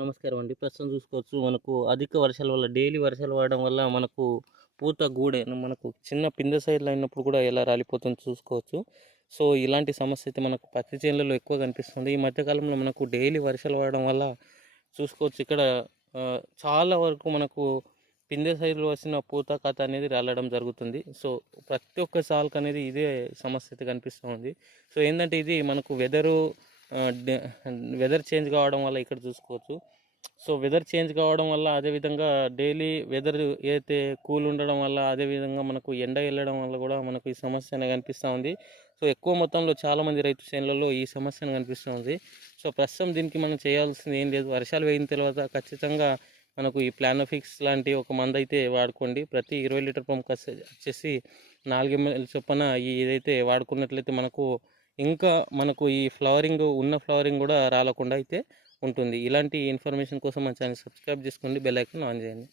నమస్కారం అండి. ప్రస్తుతం చూసుకోవచ్చు మనకు అధిక వర్షాల వల్ల డైలీ వర్షాలు పడడం వల్ల మనకు పూత గూడే మనకు చిన్న పిందె సైడ్లో అయినప్పుడు కూడా ఎలా రాలిపోతుందో చూసుకోవచ్చు. సో ఇలాంటి సమస్య అయితే మనకు పత్తి చేనులలో ఎక్కువ కనిపిస్తుంది. ఈ మధ్యకాలంలో మనకు డైలీ వర్షాలు పడడం వల్ల చూసుకోవచ్చు ఇక్కడ చాలా వరకు మనకు పిందె సైజులో వచ్చిన పూత కథ అనేది రాలడం జరుగుతుంది. సో ప్రతి ఒక్క సాల్క్ అనేది ఇదే సమస్య అయితే కనిపిస్తూ ఉంది సో ఏంటంటే ఇది మనకు వెదరు వెదర్ చేంజ్ కావడం వల్ల ఇక్కడ చూసుకోవచ్చు. సో వెదర్ చేంజ్ కావడం వల్ల అదేవిధంగా డైలీ వెదర్ ఏదైతే కూల్ ఉండడం వల్ల అదేవిధంగా మనకు ఎండ వెళ్ళడం వల్ల కూడా మనకు ఈ సమస్య కనిపిస్తూ ఉంది. సో ఎక్కువ మొత్తంలో చాలామంది రైతు శ్రేణులలో ఈ సమస్యను కనిపిస్తూ ఉంది. సో ప్రస్తుతం దీనికి మనం చేయాల్సింది ఏం లేదు. వర్షాలు వేయిన తర్వాత ఖచ్చితంగా మనకు ఈ ప్లానోఫిక్స్ లాంటి ఒక మందు అయితే వాడుకోండి. ప్రతి ఇరవై లీటర్ పంప్ వచ్చేసి నాలుగు ఎంఎల్ చొప్పున ఈ ఏదైతే వాడుకున్నట్లయితే మనకు ఇంకా మనకు ఈ ఫ్లవరింగ్ ఉన్న ఫ్లవరింగ్ కూడా రాలకుండా అయితే ఉంటుంది. ఇలాంటి ఇన్ఫర్మేషన్ కోసం మన ఛానల్ సబ్స్క్రైబ్ చేసుకోండి. బెల్ ఐకాన్ ఆన్ చేయండి.